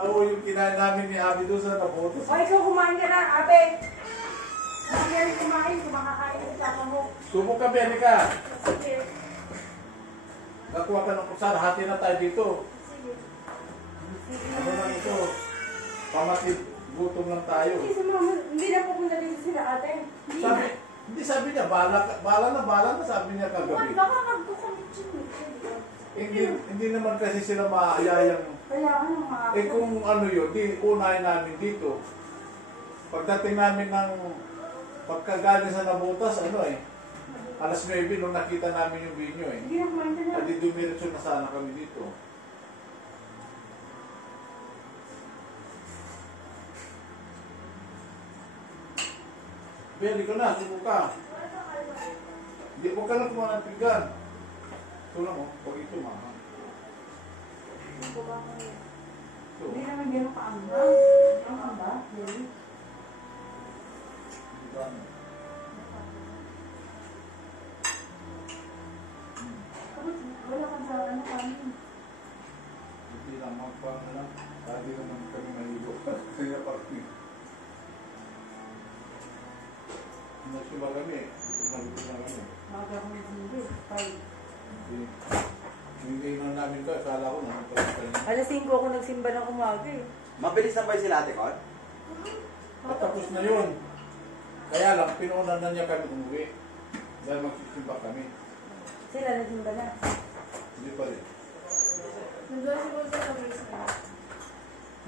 Oo, yung kinain namin ni Abby doon sa nabotos. O, ikaw kumain ka na, Abe. Hindi kumain, kumakakain sa papa mo. Subok ka, Benica. Sige. Nakuha ka ng kutsara, hati na tayo dito. Sige. Ano lang ito? Pamatid, gutom lang tayo. Hindi si mama, hindi na pupunta dito sila ate. Sabi niya, bala na, sabi niya kagabi. Baka magkukamit yun. Hindi naman kasi sila maayayang. Kaya ano mga... Kung ano yun, unahin namin dito. Pagdating namin ng pagkagaling sa nabutas, alas 9 nung nakita namin yung binyo Hindi na kumain ka na. Adi dumiretso na sana kami dito. Beli ko na, suko ka. Hindi, huwag ka lang kumain ng pinggan. Ito lang huwag ito mahal. Hindi naman gano'n kaambang. Ang amba, Jerry. Wala kang sa ano kami. Hindi lang magpang lang. Lagi naman kami naligo. Kaya parking. Nagsimba kami. Dito naligo na kami. Maga akong hindi. 5. Hindi na namin ito. Akala ko naman pala. Alas 5 ako nagsimba ng umaga eh. Mabilis na ba yung sila ate Con? Patapos na yun. Kaya lang, pinuunan na niya kami umuwi. Dahil magsisimba kami. Sila nagsimba na. Hindi pa rin. Nandun siguro sa base na.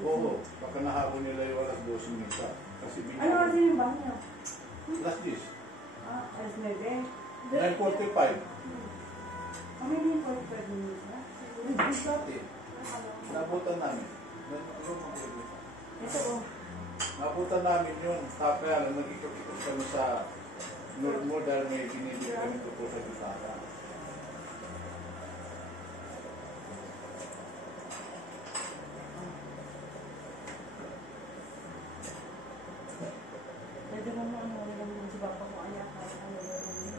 Oo. Baka nahapon nila yung alas 12 minta. Kasi bigyan. Ano kasi yung bang niya? Last dish. Alas 9. 9:45. Kami din po pwede nila. Dati. Nabutan namin. Ito oh. Nabutan namin yun. Kaya lang, nag-ikot-ikot kami sa Normo dahil may binili kami po sa Gisara. Pwede mo mo ano lang si Papa ko anak ka.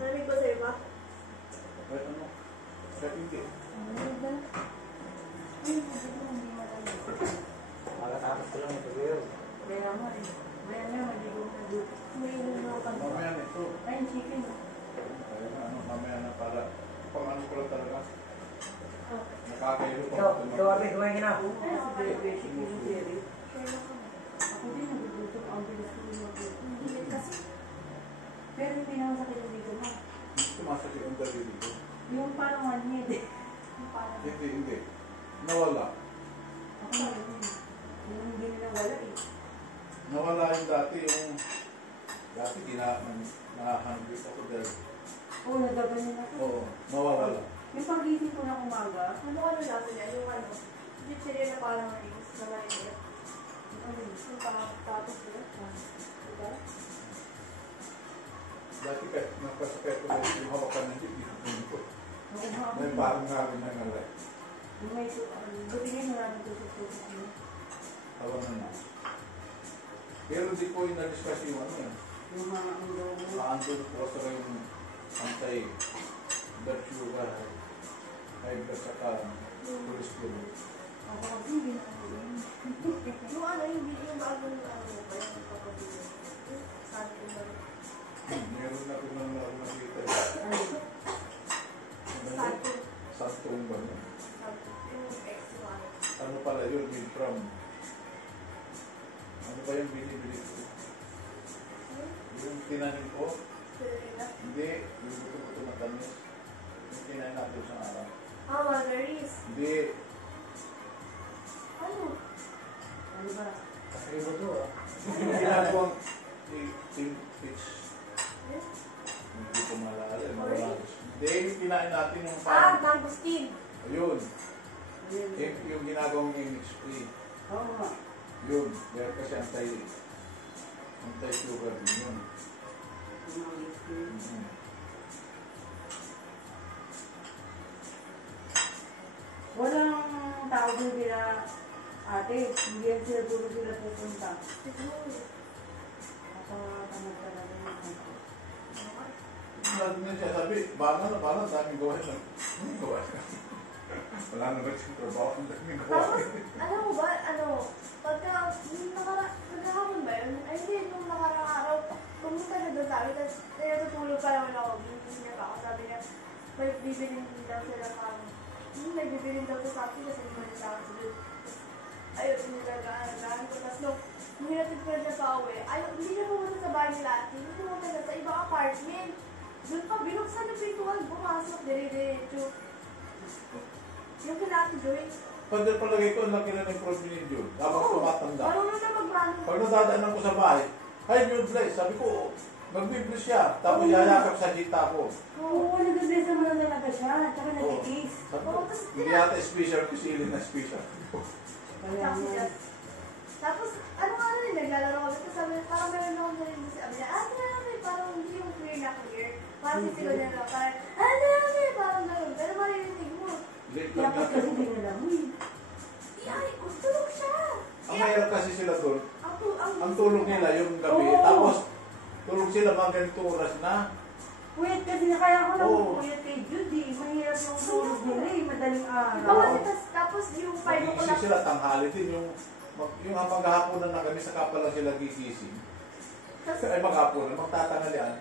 Nami ko sa iba? Kahit ano? Kahit hindi. Ano ba? Ay, hindi madali. Makatapos ko lang ito yun. Kaya mo eh. Kaya nga magiging na dito. May ilan na ako. Mamaya na ito. Ay, chicken. Kaya nga, mamaya na para pang ano ko lang talaga. Nakakailo pa. Ikaw, Abe, kumain ka na. Ay, si Basic yung Jerry. Ako din nagugutom. Ang bilis ko yung Hindi kasi. Pero hindi naman sa kilo dito ma. Tumasakit ang daliri ko. Yung parang one head eh. Yung parang... Hindi. Nawala. Ako na yun. Yung hindi nila wala eh. Nawala yung dati nahanggit ako dahil. Oo, nagaganyan ako. Oo, nawawala. Yung pagising ko ng umaga, Ano natin yan? Yung ano? Hindi sila na parang rings na mainit. Yung tapos yun. Diba? Dati kahit nakasakit ko dahil yung hawakan ng jeep, hindi ko. May parang namin na nalay. may buti nga maraming tusok-tusok mo. Tawanan na. Pero hindi ko inalis kasi yung ano yan. Yung mga ulo mo. Maandun ko sa yung anti-blood sugar, high blood saka cholesterol. Ako kasi hindi na ako yun. Yung ano, yung bago yung ano, kaya yung papabili. Sabi ko ba? Meron na kung nang nakita Ano? Sabi ko. Santong ba yun? Yung X1. Ano pala yun? Made from ano ba yung binibili ko? Yung tinanim ko? Serena. Hindi. Yung buto-buto na tamis. Yung tinanim natin sa araw. Margaris. Hindi. Ano? Ano ba? Kasi mo to ah. Yung ginagawang pink peach. Hindi ko malala. Hindi. Yung tinanim natin yung parang mangosteen. ayun. Ayun. Yung ginagawang MX3. Oo nga. Yun. Meron kasi anti-sugar din yun. Yung mga experience. Walang tao din sila ate. Hindi yan sila puro sila pupunta. Nakatamad talaga yung ate. Lagi na siya sabi, bala na, daming gawain na. Gawain na. Wala na ba siyang trabaho, ang daming Tapos, gawain. alam mo ba, ano, bibili daw sila parang, nagbibili daw sa akin kasi hindi mo sa akin doon. Ayun, nilagaan ko. Tapos nung hinatid ko na pa uwi, ayaw, hindi na pumunta sa bahay nila ate, hindi pumunta na sa ibang apartment. Doon pa, binuksan yung pintuan, bumasok, dire-diretso. Yung kina Ate Joy. Pwede palagay ko, ang laki na ng problem ni Jude. Habang tumatanda. Marunong na mag-run. Pag nadadaanan ko sa bahay, hi Jude Bless, sabi ko, magbiblis siya. Tapos yayakap sa dita ko. Oo, nag-bless mo na talaga siya. Tsaka nag-kiss. Hindi yata special kasi ilin na special. Kaya nga. Tapos, ano nga rin, naglalaro kami. Tapos sabi niya, parang meron ako na rin. Sabi niya, parang hindi yung clear na clear. Parang sisigaw niya lang, parang, parang gano'n. Pero maririnig mo. Late lang Dapat kasi natin. hindi na lang. Uy, Ay, tulog siya. Ang mahirap kasi sila doon, ang tulog nila yung gabi. Oo. Tapos, tulog sila mga ganito oras na. puyat kasi na kaya ko lang Oo. puyat kay Judy. Mahirap yung tulog nila eh. Madaling Ikaw araw. kasi, tapos yung 5 Magising o'clock. sila, tanghali din. Yung maghapon na kami, saka pa lang sila gigising. Ay maghapon na, magtatanghalian.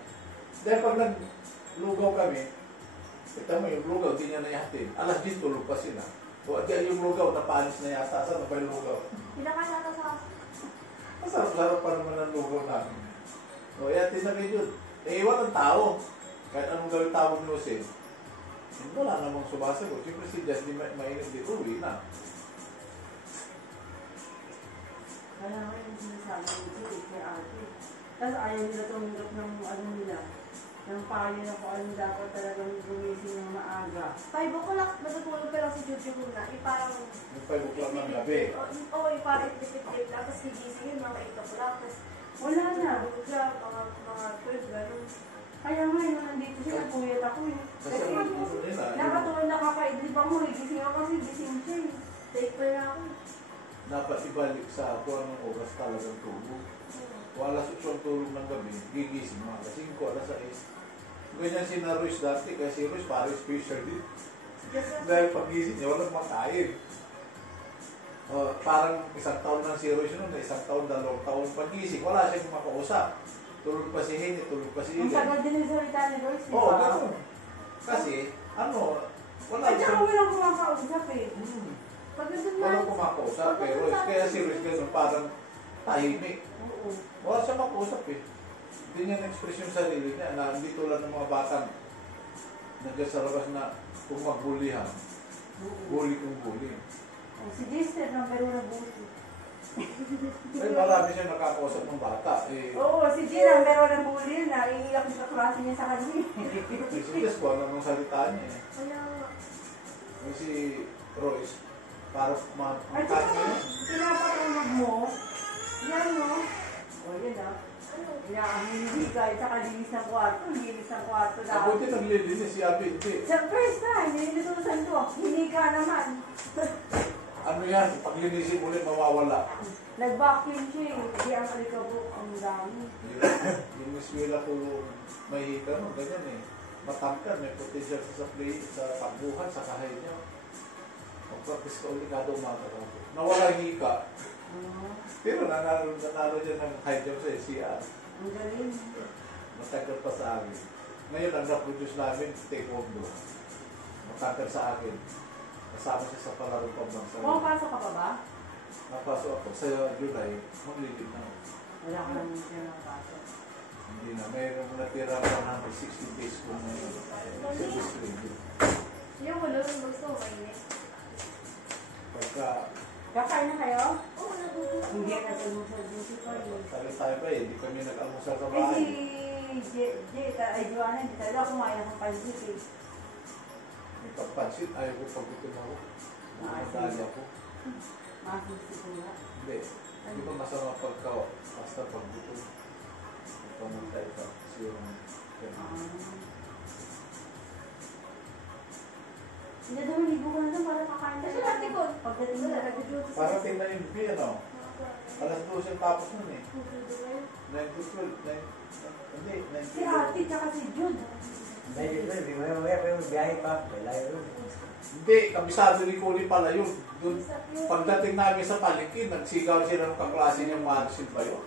Dahil pag naglugaw kami, kita mo yung lugaw, di niya nayatin. Alas 10 tulog pa sila. O di yung lugaw, napaalis na yata. Saan na ba yung lugaw? Pinakain nata sa Masarap-sarap pa naman ang lugaw namin. O yatin na kayo yun. Eh, iwan ang tao. Kahit anong gawin tao ni Jose, wala namang sumasagot. Siyempre si Jess, di mainit di uwi na. Kaya nga yung sinasabi ni Judy kay ate. Tapos ayaw nila tumanggap ng ano nila. Ng payo na kung ano dapat talagang gumising ng maaga. 5 o'clock, matutulog pa lang si Jojo muna. Parang, Yung 5 o'clock ng gabi. Oo, parang itip-itip. Tapos gigising yun, mga 8 o'clock. Tapos, Wala na. tulog siya, mga 12, gano'n. Kaya nga yun, nandito siya, puyat ako eh. Kasi Kasi ang gusto nila, nakatulog nakakaidlip ako eh. Gising ako kasi gising siya eh. Take pa na ako. dapat ibalik sa kung anong oras talagang tulog. O alas 8 ang tulog ng gabi, gigising mga alas 5, alas 6. Ganyan si na Ruiz dati, kasi si Ruiz parang special din. Dahil pagising niya, walang makain. Parang isang taon lang si Ruiz noon, isang taon, 2 taon pagising, wala siyang makausap. Tulog pa si Henny, tulog pa si Ang Ilan. tagal din yung salita ni Royce, di Oo, ba? gano'n. Kasi, wala At saka siyang... walang kumakausap eh. Pag nandun na, Walang kumakausap kay Ruiz. Kaya si Ruiz gano'n, parang tahimik. Oo. Wala siya makausap eh. Hindi niya na-express yung sarili niya na hindi tulad ng mga batang nandiyan sa labas na kung magbulihan. Bully kung bully. Oh, si Jester, number 1 na buti. Ay marami siya nakakausap ng bata. Oo, si Gina, number 1 na bully na iiyak sa klase niya sa kanya. Si Jess ko, ano nung salita niya eh. wala. Si Royce, para At makain saka, niya. pinapatulog mo, yan no? O yan ah. Ano? Hindi ka, at saka linis ng kwarto, linis ng kwarto Mabuti naglilinis si Abby, hindi. Sa first time, nilitusan ko, hindi ka naman. Ano yan, paglinisin ulit mawawala. Nag-vacuum siya eh, hindi ang alikabok, ang dami. Yung eskwela ko may hika no, ganyan eh. Matangkad, may potential sa pagbuhan, sa kahay niya. Pag-practice ka ulit kada umaga. Nawala hika. Pero nanalo dyan ng high jump sa SCR. Ang galing. Matangkad pa sa akin. Ngayon, ang na-produce namin, taekwondo. Matangkad sa akin. Kasama siya sa palarong pambansa. Pumapasok ka pa ba? Napasok ako sa July, maglilid na ako. Wala ka naman siya ng pasok. Hindi na, mayroon natira 160 days ko ngayon. Service training. Yung wala, yung gusto ko mainit. Pagka, Kakain na kayo? Oo, nagugutom. Hindi na tulong sa duty pa yun. tayo pa eh, hindi kami nag-almusal sa Eh bahay. ay Joanna, hindi talaga kumain ng pansit eh. May pagpansit, ayaw ko pagutom ako. Madali ako. Masisi ko nga. Hindi. Hindi ba masama pagka basta paggutom? Pagpamantay ka. Kasi yung... Hindi daw ligo ka na para kakain na Kasi dati ko, Pagdating wala, na nag-duty sa Parating na yung B, ano? Alas 12 yung tapos nun eh. 9 to 12. Hindi, 9 to Si Ate, tsaka si Jude. Mamaya pa yung biyahe pa. May layo rin. Hindi, kabisado ni Coli pala yun. Doon, pagdating namin sa palengke, nagsigaw sila ng kaklase niyang Marcel ba yun?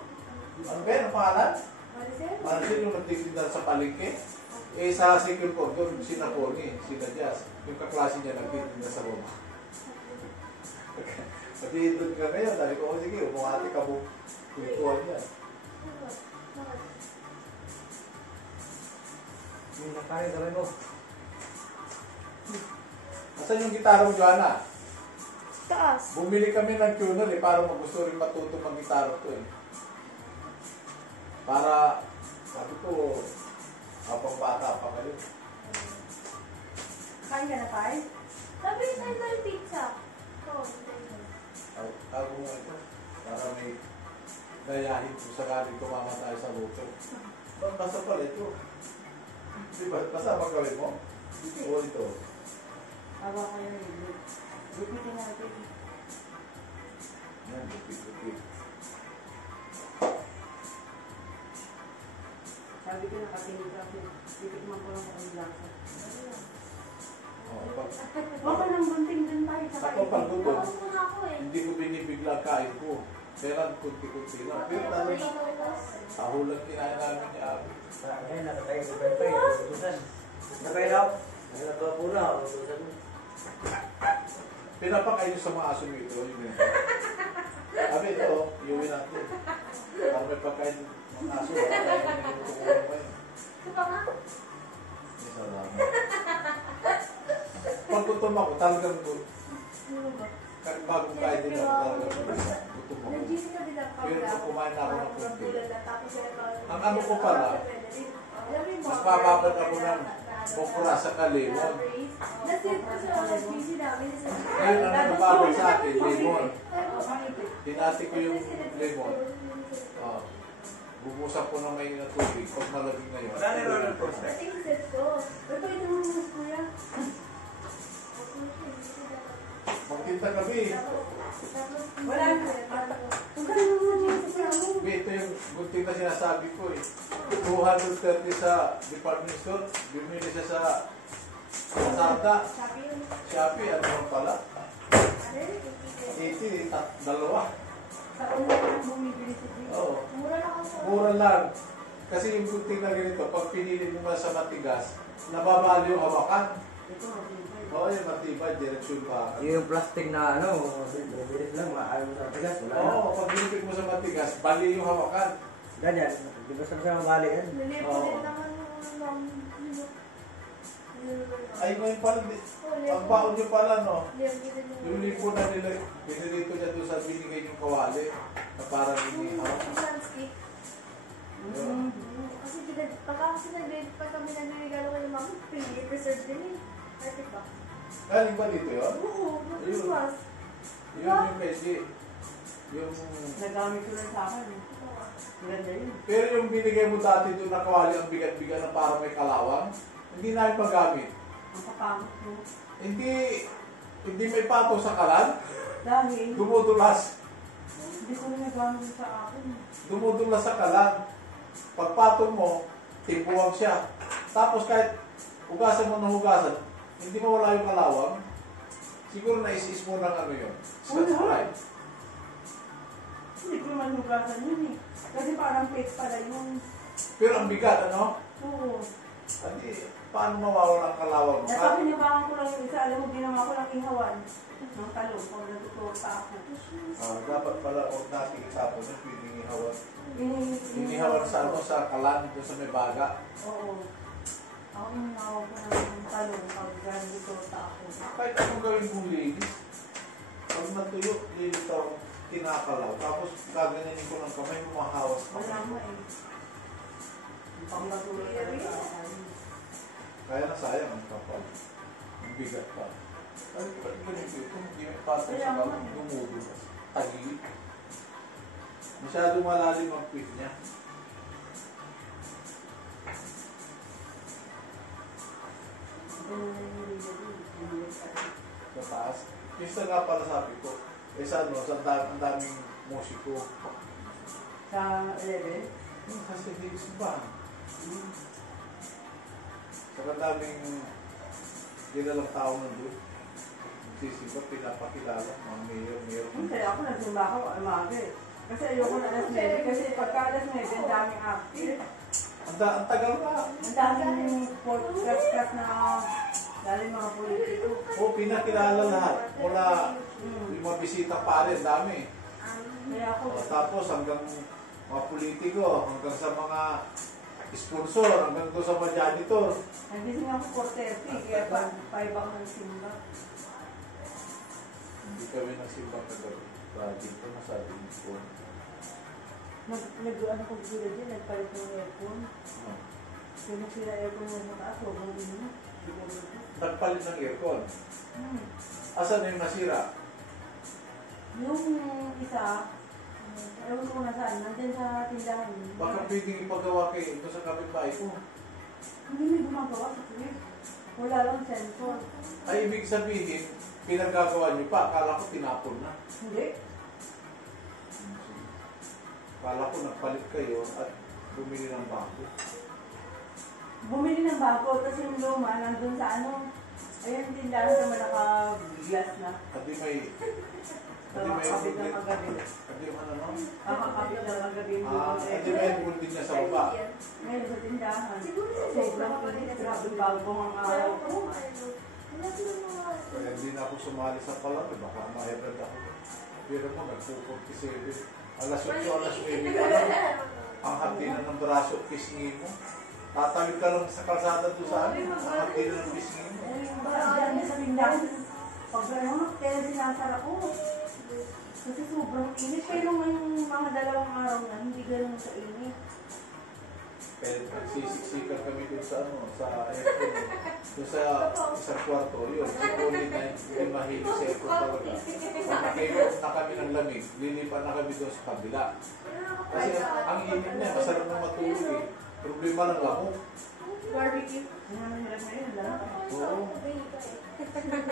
Ano ba yun? Ang pangalan? Marcel yung nagtitinda sa palengke. Eh sa second floor, doon sina Connie, sina Jazz, yung kaklase niya nagtitinda sa Roma. Sabi doon ka ngayon, sabi ko, oh, sige, umuhati ka po. Kulituan niya. Yung nakarin kami mo. Asan yung gitara mo, Joanna? Taas. Bumili kami ng tuner eh, para gusto rin matuto mag-gitara to eh. Para, sabi ko, habang bata pa kayo. Kain ka na, Pai? Sabi tayo ng pizza. Oo, Tago mo ito, para may gayahin kung sakaling tumama tayo sa luto. Basta pala ito. Diba, basta magkawin mo? Ito o ito. Awa kayo ng ibig. Gupitin natin. Yan, lupit-lupit. Sabi ko nakatingin ka ako. Titikman ko lang kung lasa. Huwag ka nang bunting dun tayo sa Ako pag gutom, Tapos muna ako eh. hindi ko binibigla kain ko. Kailan kunti-kunti lang. Pero talagang tahulan kinain namin ni Abi. Ayun, nakatayo sa pay, utusan. Nakailap. Nakailap po na, utusan mo. Pinapakain nyo sa mga aso nito. Yung ganito. Abi, ito, iuwi natin. Para may pagkain ng aso. Ito pa nga. Salamat. Pag gutom ako, talagang Ano ba? bagong kain din ako talagang gutom ako. Nag-GC ka din ang Pero pag kumain na ako ng Parang kunti, bulan na, tapos yan ang ano ko pala, mas mababad ako ng okra sa kalimon. Nasip ko sa GC namin. Ngayon, ang nababad sa akin, lemon. Tinati ko yung lemon. Bubusap ko ng may na tubig pag malaging na yun. Wala na yun ang poster. Ito yung set ko. Ito yung naman kuya. Magtinta kami. Wala na. Huwag ka nang mag-GC sa amin. Ito yung gunting na sinasabi ko eh. 230 sa department store. Bumili siya sa Lazada. Sabi yun. Shopee, ano naman pala? Ano yun? 80, dalawa. Sa una lang bumibili si Jay. Oo. Mura lang ako. Mura lang. Kasi yung gunting na ganito, pag pinili mo na sa matigas, nababali yung hawakan. Ito, matibay. Oo, yung matibay, direksyon ba? Yung plastic na ano, bilis lang, maayon sa tigas, wala na. Oo, pag binipit mo sa matigas, bali yung hawakan. Ganyan, di ba sabi sa mabali yan? Nilipo Oo. din naman ng Ay, ngayon pala, ang baon nyo pala, no? Yung lipo. lipo na nila, pinilito niya doon sa binigay yung kawali, na parang inihaw. Sunstick. Kasi kasi pag kami nagregalo kayo ng mga pre-preserved din eh. Artifact. Galing ba dito yun? Oo, no Christmas. Yun yung kasi, yung... Nagamit ko lang sa akin. Eh. Maganda yun. Pero yung binigay mo dati doon na kawali, ang bigat-bigat na parang may kalawang, hindi namin magamit. Ang kapamot mo. Hindi may pato sa kalan, Dahil, dumudulas. hindi ko na nagamit sa akin. Dumudulas sa kalan. Pagpatong mo, tibuwag siya. Tapos kahit hugasan mo ng hugasan, hindi mawala yung kalawang, siguro na-isis mo ng ano yun. Scotch Brite. Hindi ko naman hugasan yun eh. Kasi parang pet pala yun. Pero ang bigat, ano? Oo. Hindi, paano mawawala ang kalawang? Nasa pinabangan ko lang yung isa. Alam mo, ginawa ko lang ihawan. Ng talong. Pag natutuwa ako. Dapat pala huwag natin itapon yung pwedeng ihawan. Inihawan Inihawan sa ano, sa kalan, doon sa may baga. Oo. Ako inihawan ko ng talong. Pag natutuwa ako. Kahit anong gawin kong linis, pag natuyo, linis ako, kinakalaw. Tapos gaganyanin ko ng kamay, humahawas pa. Wala mo eh. Pang natulog ka na sa akin. Kaya na sayang ang kapal. Ang bigat pa. Ay, ba't ganito ito? Hindi may pato sa kamay, dumudulas. Tagili. Masyado malalim ang pit niya. Sa taas. Yung nga pala sabi ko, sa ano, sa ang daming musiko. Sa 11? Kasi hindi ba? Sa daming kilalang tao nandun. Sisipa, pinapakilala, mga mayor. Hindi, ako nagsimba ako, umaga eh. Kasi ayoko na alas 9. Kasi pagka alas 9, ang daming active. Ang tagal na. Ang daming crack na galing mga politiko. O, pinakilala lahat. Mula yung mga bisita pa rin, dami. Kaya ako, Tapos hanggang mga politiko, hanggang sa mga sponsor, hanggang doon sa mga janitor. nagising ako 4:30, kaya 5 ako ng simba. Hindi kami nagsimbang kagabi. Bagay ko, masabi ko. Nag-ano ko sila din, nagpalit ng aircon. Kaya sila aircon mo sa taas, huwag mong inyo. Nagpalit ng aircon. Asan na yung nasira? Yung isa, ewan ko na saan, nandyan sa tindahan. Baka pwedeng ipagawa kayo ito sa kapitbahay ko. Hindi may gumagawa sa tuwid. Wala lang sensor. Ay, ibig sabihin, pinagagawa niyo pa. Akala ko tinapon na. Hindi. Akala ko nagpalit kayo at bumili ng bangko. Bumili ng bago, tapos yung luma, nandun sa ano, ayun tindahan na naka-glass na. Hindi may... Kakakabit na kagabi. Hindi yung ano, no? Kakakabit na kagabi yung Hindi may building niya sa baba. ngayon sa tindahan. Siguro Sobrang pinis, grabe bago ang araw ko. Kaya hindi na ako sumali sa palami. Baka ma-errad ako. Pero mo, nagpo-47. Alas 8, alas 9 pa lang. Ang hati na ng braso at pisngi mo. Tatawid ka lang sa kalsada doon sa amin. Ang hati na ng pisngi mo. Diyan sa tindahan, pag gano'n, kaya sinasara ko. Kasi sobrang init. Pero ngayong mga dalawang araw na, hindi gano'n sa init. Kaya nagsisiksikan kami doon sa ano, sa aircon. Doon sa isang kwarto, yun. Si Pauline na hindi mahilig sa aircon talaga. Pag nakaikot na kami ng lamig, lilipan na kami doon sa kabila. Kasi ang init niya, masarap na matulog eh. Problema lang lamok. Barbecue. Ano naman nila ngayon, lang. Oo.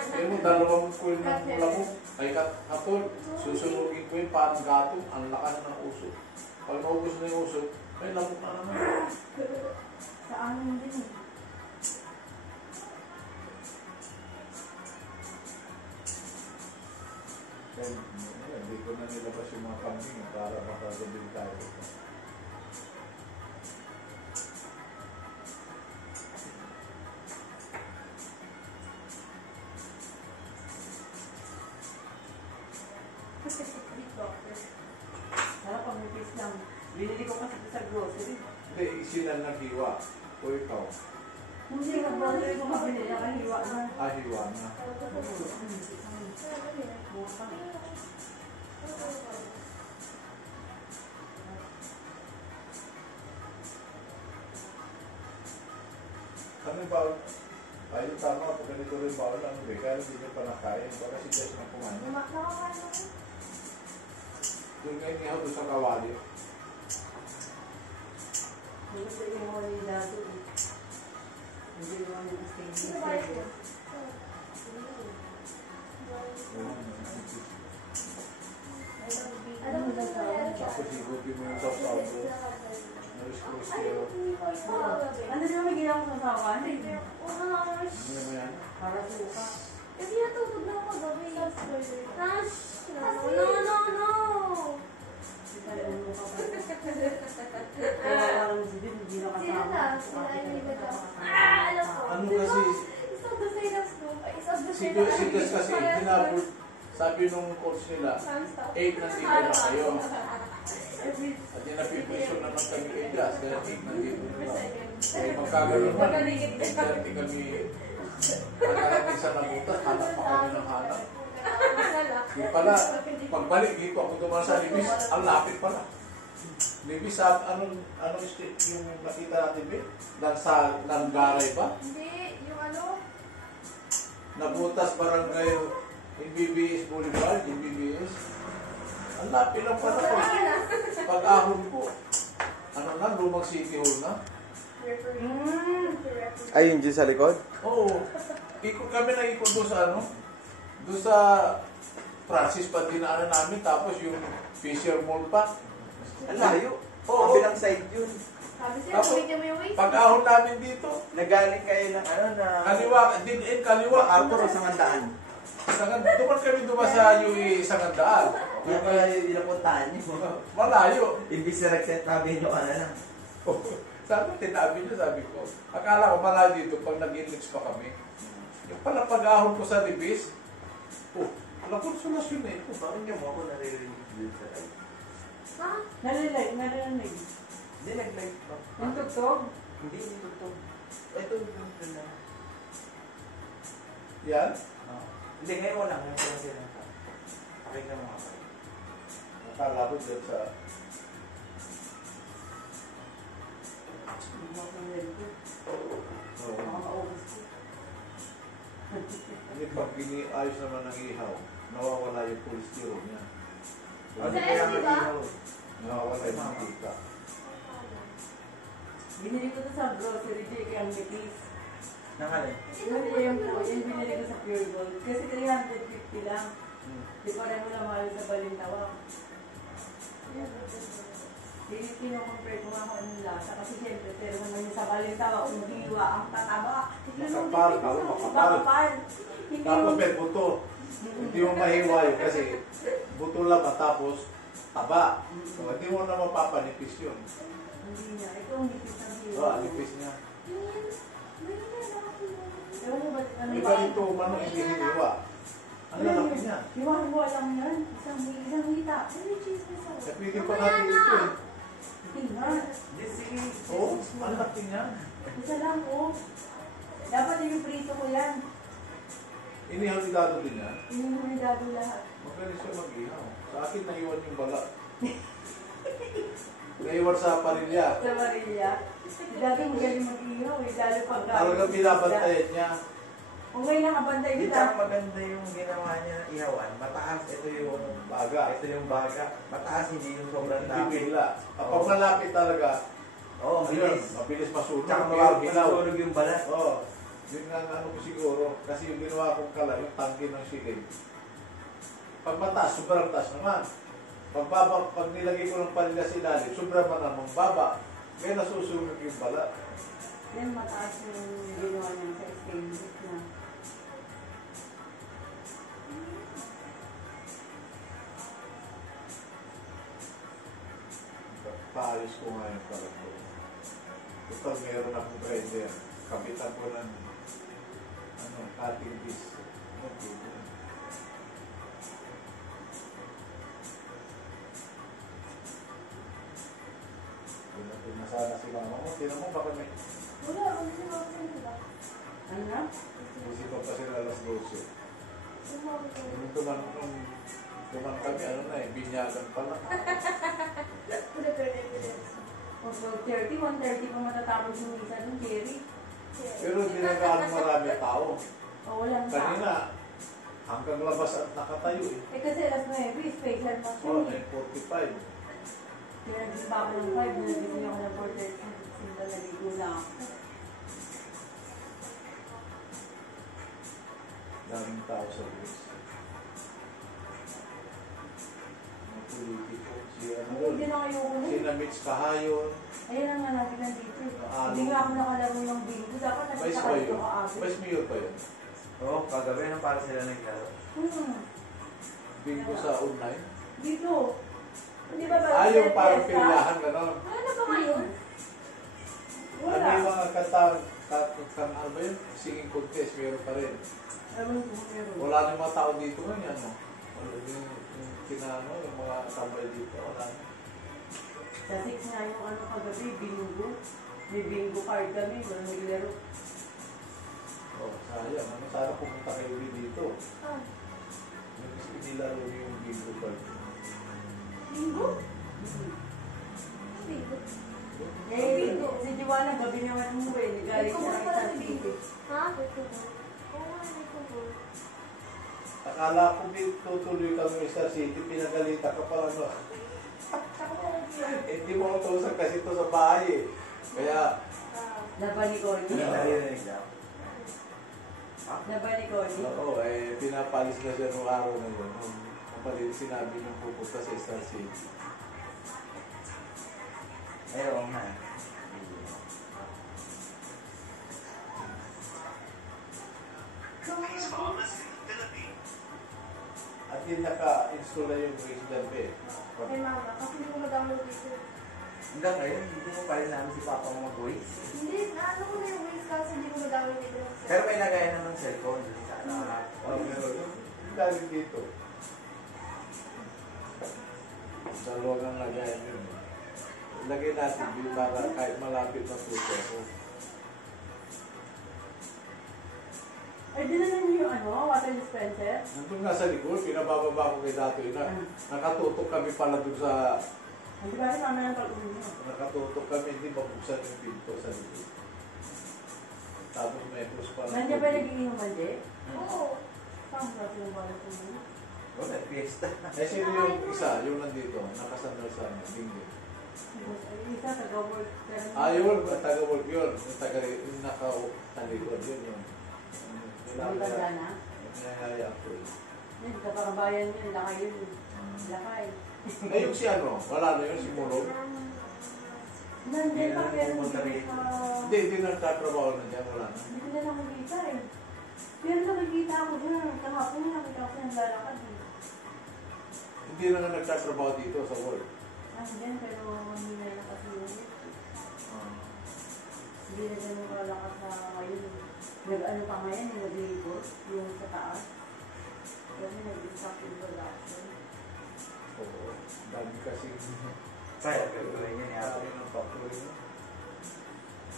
Kaya mo, dalawang ko yung lamok. Ay katol, susunugin ko yung parang gato. Ang lakas ng uso. Pag naubos na yung uso, ay lamok na naman. Sa amin din eh. Kaya hindi ko na nilabas yung mga kambing para makagabili tayo. Sarap pag may fish lang. Binili ko kasi sa grocery. Hindi, sila naghiwa. O ikaw, Hindi nga grocery ko mabili, nakahiwa na. hiwa na. Ano ba? Ayun tama, pag ganito rin ba lang, kaya hindi nyo pa nakain. Baka si Jess na kumain. Doon kayo niya doon sa kawali. Hindi ko yung mga nilado eh. Hindi naman yung stainless. Tapos higutin mo yung sausaw mo. Naris-cross kayo. Ano di ba may ginawa ko sa sawa? Ano mo yan? Para suka. Kasi natutog na ako gabi. No. Kaya mo ka pa. Kaya parang hindi na Sino kasama. na? Sila yung iba na. Alam ko. Ano kasi, It's of the same as Snoop. It's of the si same as Jess kasi, hinabot, sabi nung coach nila, 8 na dito na kayo. At yung napipresyon naman kami kay Jazz, kaya 8 na dito na lang. Eh, magkagano'n man, dati kami nakarating sa nabutas, hanap pa kami ng hanap. Yung pala, pagbalik dito ako dumaan sa Libis, ang lapit pala. Libis, anong street yung nakita natin, Bill? Sa Langgaray ba? Hindi, yung ano? Nabutas barangay MBBS Boulevard, MBBS. Ang lapit lang pala ko. Pag-ahon ko, ano na, Lumang City Hall na. Ay, yung dyan sa likod? Oo. Ikot kami na ikot doon sa ano, doon sa Francis pa dinaanan namin, tapos yung Fisher Mall pa. Ang layo. Oo. Kabilang side yun. Sabi sa'yo, Tapos, bigyan mo yung waist. Pag-ahon namin dito, Nagaling kayo ng ano na... kaliwa, kaliwa. Arthur o Sangandaan. Duman kami duman sa UE Sangandaan. Yung pala yung inapuntahan niyo. Malayo. Ibig sa nagset namin yung ano lang. Sabi, tinabi niya, sabi ko. Akala ko malayo dito pag nag-enlist pa kami. Yung pala pag-ahon ko sa libis, oh, alam ko, solusyon na ito. Bakit niya mo ako naririnig dito sa live? Ha? Narinig. Hindi, nag-live ba? Yung tugtog. Hindi totoo. Ito, ito na. Yan. Hindi, ngayon wala. Ngayon wala sila. Pakinggan mo nga pa. Akala ko dyan sa... Hindi mo ako narinig. Oh, Baka maubos ko. hindi pag ayos naman ng ihaw, nawawala yung cholesterol niya. Ano Sa kaya SD nga ba? ihaw? Nawawala yung mantika. Binili ko to sa grocery day kaya ang nipis. Nangalin? Yung binili ko sa Pure Gold. Kasi 350 lang. Di pa rin mo lang mahal sa Balintawak. Kinukompare ko nga kung anong lasa. Kasi siyempre, pero naman yung sa Balintawak, yung hiwa, ang tataba. Makapal, ako makapal. Makapal. Hindi Tapos yung... may buto. Hindi mo mahiwa yun kasi buto lang matapos taba. So, hindi mo na mapapanipis yun. Hindi niya. Ito ang nipis ng hiwa. Oh, nipis niya. Ewan mo ba, ano May ba? ganito manok hindi hiniwa. Ang lalaki niya. Hiwa-hiwa lang yan. Isang hita. Eh, pwede pa natin ito eh. Hindi nga. Hindi, sige. Oo, ang laki niya. Isa lang, oh. Dapat yung prito ko yan. Inihaw-idado din yan. Inumunidado lahat. Magaling siya mag-ihaw. Sa akin naiwan yung balat. Naiwan sa parilya. Sa Maria. Dati magaling mag-ihaw eh. Lalo pag... Talagang binabantayan niya. Kung may nakabantay Hindi, kita. tsaka maganda yung ginawa niya ng ihawan. Mataas, ito yung Baga. Ito yung baga. Mataas, hindi yung sobrang Hindi taas. bigla. Kapag malapit talaga, Oo, ayun, bilis. mabilis masunog. Tsaka Pero hilaw. mapapasunog yung balat. Oo. Yun nga ang ano ko siguro. Kasi yung ginawa kong kala, yung tangke ng siling. Pag mataas, sobrang taas naman. Pag nilagay ko ng palila sa ilalim, sobrang man namang baba. Kaya nasusunog yung balat. Yan mataas yung ginawa niya sa stainless na. Paayos ko nga yung pala ko. Kapag meron akong grinder, kapitan ko ng cutting piece. Nasana si mama mo. Tinan mo baka may Wala, hindi mo ako sila. Ano na? isipan pa sila alas 12. Nung tuman kami, ano na eh, binyagan pa lang. O so, 30, 130 pa matatapos yung isa ng Jerry. Pero hindi na gaano marami tao. O walang sa. Kanina, hanggang labas at nakatayo eh. Eh kasi alas 9, special pa siya. Oh, eh. 9:45. Pinagising pa ako ng 5, nagising ako ng 4:30. Sinta naligo na ako. Daming tao sa bus. Mga politiko, si ano Hindi doon, na kayo ko si Mitch Kahayon, Ayun ang nga natin nandito. Ah, Hindi nga ako nakalaro ng bingo. Dapat Vice nakita kayo Mayor. kaagad. Vice Mayor pa yun. Oo, kagabi nang para sila naglaro. Bingo sa online. Dito. Hindi ba ba? Yung parang Fiesta? pililahan, gano'n. Ano ba ngayon? Ano Wala. yung mga ano ba yun? Singing contest, meron pa rin. Ewan ko kung meron. Wala na yung mga tao dito ngayon, ano? Wala yung kinano, yung mga tambay dito, wala na. Sa 6 nga yung ano kagabi, bingo. May bingo card kami. Walang naglaro. Oh, sayang. Ano, sana pumunta kayo ulit dito. Ah, Yung nilaro niyo yung bingo card. Bingo? Hmm. Bingo. Eh, si Joanna, gabi naman umuwi. Nagalit siya May kay pala San si Tito. Ha? May kubol. Oo nga, may kubol. Akala ko tutuloy ka ng Star City, pinagalitan ka pa ano. Hindi mo utusan kasi ito sa bahay eh. Kaya, Laban ni Connie. Naririnig daw. Laban ni Connie. oo, pinapalis na siya nung araw na yun. Nung kapalili sinabi niyong pupunta sa Star City. Ayaw nga. At yun naka-install na yung Resident eh. Kay mama, kasi hindi ko ma-download dito. Hanggang ngayon, hindi mo pa rin namin si Papa mo mag-voice. Hindi, naano ko na yung waste kasi hindi ko nagamit dito. Pero may lagayan naman ng cellphone. Sa Oh, meron. Galing dito. Sa loob ng lagayan yun. Lagay natin din para kahit malapit na puso ko. Ay, dinala niyo yung water dispenser? Nandun nga sa likod, pinabababa ko kay Dato na nakatutok kami pala dun sa... Ay, di ba rin namin ang pag-uwi niyo? Nakatutok kami, hindi mabuksan yung pinto sa likod. Tapos may cross pala. Nandiyan ba nag-iinom ba, Je? Oo. Saan ba yung water ko niyo? wala, fiesta. Eh, sino yung isa? Yung nandito, nakasandal sa amin, Dingding. Isa, taga-work. Yun, taga-work yun. Yung naka-talikod, yun yun. Ang tanda na? Nahihaya ko eh. Hindi ka pakabayan yun, lakay yun. Lakay. Eh, yung si ano, wala na yun, si Mulog. Nandiyan pa, pero Pumunta hindi rin. ka... Hindi nagtatrabaho na dyan, wala na. Hindi ko na nakikita eh. Pero nakikita ako dyan. Kahapon na nakita ko yung lalakad eh. Hindi na nga nagtatrabaho dito sa work. Nandiyan, pero mahina na kasi yun. Hindi na ganun kalakas na ngayon. Nag-ano pa ngayon, nag-labor, yung sa taas. Kasi nag-stop yung production. Oo, dami kasi. Kaya, gagawin niya ni Ate. Dami ng factory na.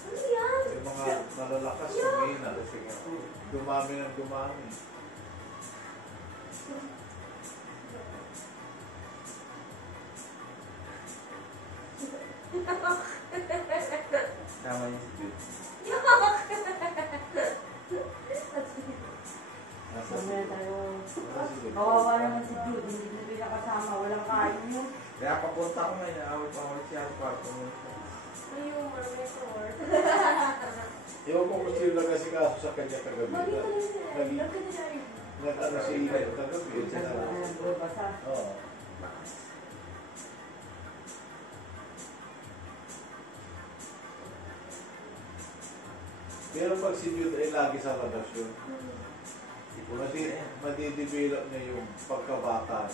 Ano yan? Yung mga malalakas, kumina. Sige, dumami ng dumami. Tama niya si Jude. Nasa Mamaya tayo. sige. Kawawa naman si Jude, hindi na rin nakasama, walang kain yun. Kaya papunta ko ngayon, awal pa ulit siya ang kwarto mo. May humor, may humor. Ewan ko kung sino nag-asikaso sa kanya kagabi. Bakit talaga sila? Nag- Bakit nila yun? Nag-ano si Ilan kagabi. Basa. Oo. Pero pag si Jude ay lagi sa labas yun, madidevelop niya yung pagkabata.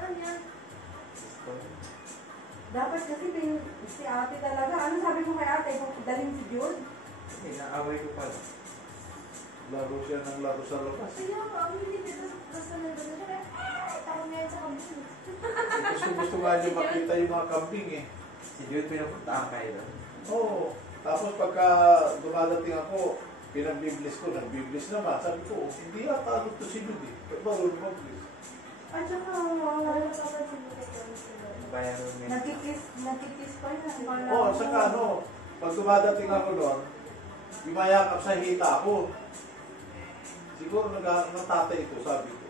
Ano yan? Dapat kasi si ate talaga. Ano sabi mo kay ate? Kung daling si Jude? Hindi, naaway ko pala. Laro siya ng laro sa labas. Kaya nga, ang hindi dito basta nandun siya. Takot na yan sa kabin. Gusto nga niya makita yung mga kambing eh. Si Jude, pinapuntaan kayo doon. Oo. Tapos pagka dumadating ako, pinagbiblis ko, nagbiblis naman. Sabi ko, hindi yata ano to si Jude eh. Ba't marunong mag-blis? At saka, Ano ka ba sila Bayaran niya. nakikis pa yan. Oo, saka ano, pag dumadating ako doon, yumayakap sa hita ako. Siguro natatay ito, sabi ko.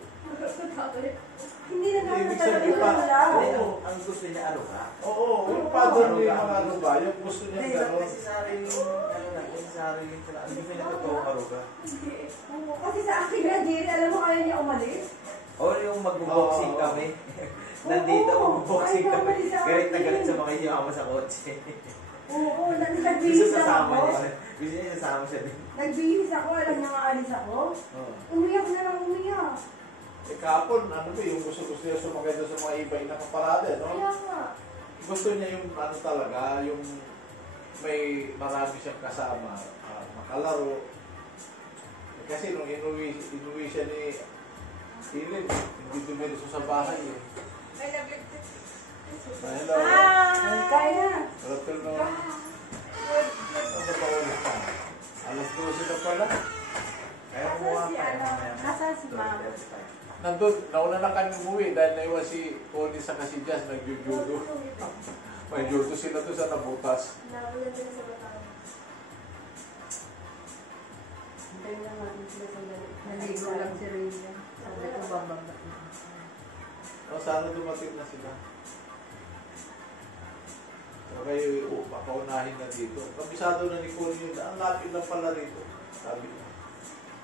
Hindi na naman Ibig talaga sabihin pa, wala. Hindi, ang gusto niya, ano ka? Oo, yung father niya yung mga ano ba, yung gusto niya Hindi, gano'n. necessary yung, ano lang, necessary yung sila. Hindi ko na totoo aruga. Oo, kasi sa akin na, Jerry, alam mo kaya niya umalis? O yung mag-boxing Oo. kami. Nandito, Oo. mag-boxing Ay, kami. bumalik sa Galit na akin. galit sa mga inyama sa kotse. Oo, Gusto nagbihis lang sasama ako. niya. Gusto niya sasama siya din. Nagbihis ako, alam niya nga alis ako. Oo. Umiyak na lang umiyak. Eh kahapon, ano ba, yung gusto niya sumakay doon sa mga iba yung nakaparada, no? Kaya nga. Gusto niya yung ano talaga, yung may marami siyang kasama, makalaro. Eh, kasi nung inuwi siya ni Philip, hindi dumiretso sa bahay eh. Hello. Ay, kaya. Rotel no. Ano ba ulit na? Alas 12 na pala. Kaya kumuha si pa yan. ano? mamaya. Nasaan si Ma'am? Nandun, nauna na kami umuwi dahil naiwan si Connie sa kasi Jazz, nag-judo. May judo sila doon sa nabutas. Naulan sila sa Bataan. Hintayin lang natin sila sandali. Naligo lang si Rhea. Sabi ko bababa. O, sana dumating na sila. So kayo, paunahin na dito. Kabisado na ni Connie yun, ang lapit lang pala rito. Sabi niya.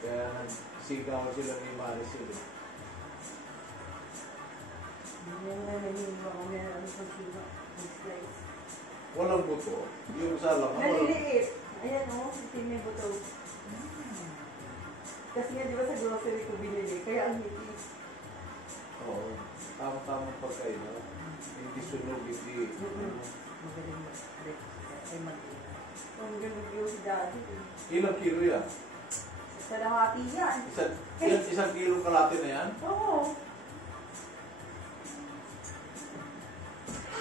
Kaya nagsigaw sila ni Maricel. Hindi na nanihiwa ko meron ano sa siwa. Slice. Walang buto. Yung sa laman. Naliliit. Ayan o, hindi may buto. Kasi nga di ba sa grocery ko binili, kaya ang nipis. Oo. Tama-tama pagkain. Hindi sunog, hindi. Magaling mag-trip. Ay, mag-trip. Ang ganun yung si daddy. Ilang kilo yan? Sa lahati yan. Isang kilo kalate na yan? Oo.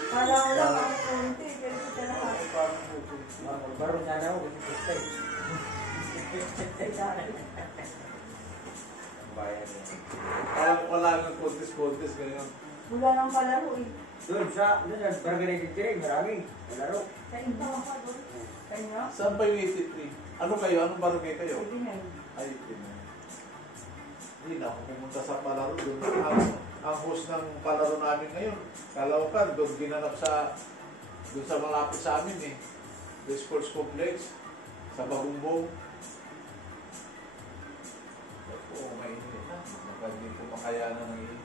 Kala ko lang ang konti, pero sa lahati. Magbaro sana ako kasi pustay. Si daddy. Bayan niya. Alam ko lang ng kontis-kontis ganyan. Wala nang palaro eh. Doon sa Barangay Tiring, marami. Malaro. Sa iba ka doon. Kanya? Saan pa yung 83? Ano kayo? Anong barangay kayo? Sige na yun. Ay, hindi na ako pumunta sa palaro doon. Ang host ng palaro namin ngayon, Caloocan, doon ginanap doon sa malapit sa amin eh. The Sports Complex, sa Bagumbong. Oo, mainit na. Baka hindi ko makayanan ng init.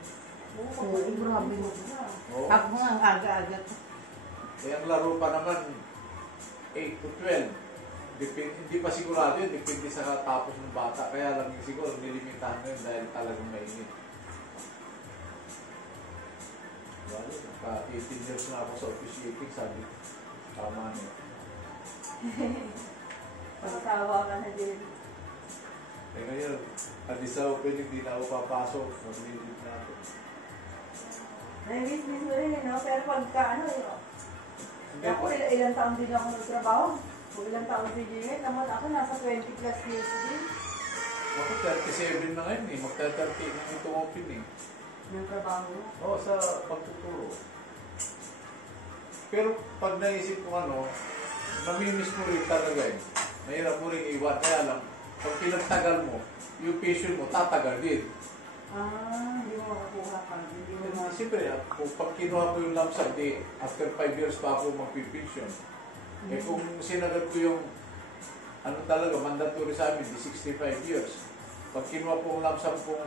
Oo, grabe mo na. Oo. Ako nga ang aga-aga. Eh, ang laro pa naman, 8 to 12. Hindi pa sigurado yun, depende sa tapos ng bata. Kaya lang siguro nilimitahan ngayon dahil talagang mainit. Wala, naka 18 years na ako sa officiating, sabi ko, tama na. Pagkawa ka na din. Eh ngayon, sa open, hindi na ako papasok. Maglilip na ako. Nainis mo rin eh, no? Pero pagka ano, Hindi ako pa. ilang taon din ako nagtrabaho. Kung ilang taon din yun, naman ako nasa 20 plus years din. Ako 37 na ngayon eh. Magta-30 na itong open eh. Yung trabaho mo. Oo, sa pagtuturo. Pero pag naisip ko ano, namimiss mo rin talaga eh. Mahirap mo rin iwan. Kaya lang, pag pinagtagal mo, yung patient mo, tatagal din. Hindi mo makakuha pa. Hindi mo makakuha. Siyempre, pag kinuha ko yung lump sum, after 5 years pa ako magpipension. Eh kung sinagad ko yung, ano talaga, mandatory sa amin, di 65 years. Pag kinuha ko yung lump sum kung,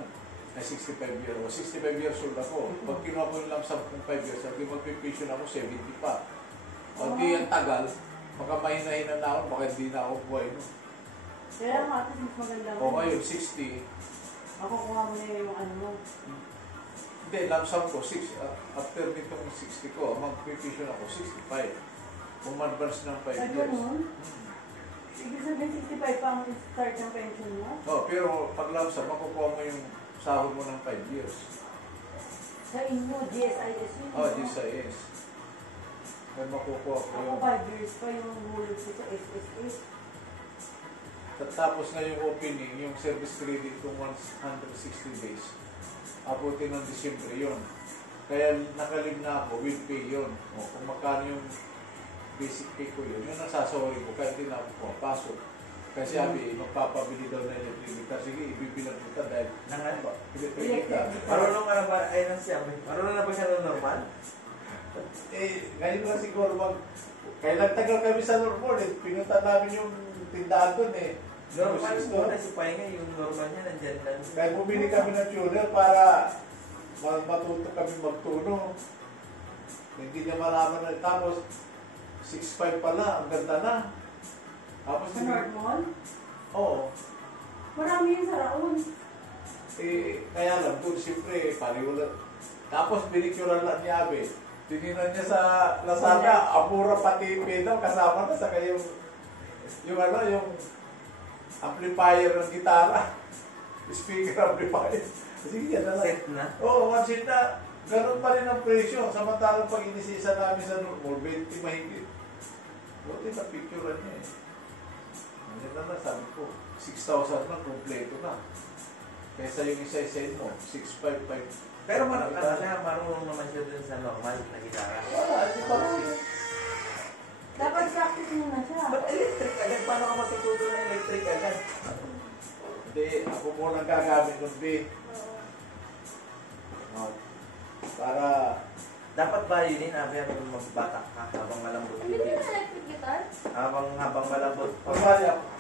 65 years, o 65 years old ako. Pag kinuha ko yung lump sum kung 5 years, sabi magpipension ako, 70 pa. Pag di ang tagal, baka mahina-hina na ako, baka hindi na ako buhay mo. Kaya nga, at mas maganda O ngayon, 60, Ako kuha mo na yung ano mo. hindi, lump sum ko, after nitong 60 ko, magpipension ako, 65. Kung advance ng 5 Ay, years. ganun? Ibig sabihin 65 pa ang start ng pension mo? Oh, pero pag lump sum, makukuha mo yung sahod mo ng 5 years. Sa inyo, GSIS yun. Oh, no? GSIS. May makukuha ko Ako yung... 5 years pa yung hulog ko sa SSA. Tapos na yung opening, yung service credit kung 160 days. Abutin ng Disyembre yun. Kaya nakalim na ako, will pay yun. O, kung magkano yung basic pay ko yun, yun ang sasawari ko, kahit hindi na ako pumapasok. Kasi sabi, magpapabili daw na electric guitar. Sige, ibibilang kita dahil Nangan ba? electric guitar. Marunong ka na ba? Ay, nang siya. Marunong na ba siya ng normal? Ngayon lang siguro kailan tagal kami sa normal eh. Pinunta namin yung tindahan doon eh. Normal Yung mo na si Pahinga, yung normal niya nandyan lang. Kaya bumili kami ng tuner para matuto kami magtuno. Hindi niya malaman na. Tapos, 6'5 pala. Ang ganda na. Tapos, Sa North Mall? Oo. Marami yun sa Raon. Kaya lang, doon siyempre, pariwala. Tapos, pinicturean lang ni Abe. Tininan niya sa Lazada, apura pati pedal, kasama na sa kayong, yung amplifier ng gitara. Speaker amplifier. Sige, yan na lang. Set na. Oo, one seat na. Ganun pa rin ang presyo. Samantalang pag inisisa namin sa normal, 20 mahigit. Buti na picturean niya eh. Yan na lang, sabi ko, 6,000 na, kompleto na. Kesa yung isa-isain mo, 6,500. Pero marunong naman siya dun sa normal na gitara. Wala, di ba? Dapat practice muna siya. Ba't electric agad? Paano ka matututo ng electric agad? Hindi, ako muna gagamit ng B. Para, Dapat ba yun Abi, habang magbata ka, habang malambot Hindi yung mo na electric guitar? habang malambot.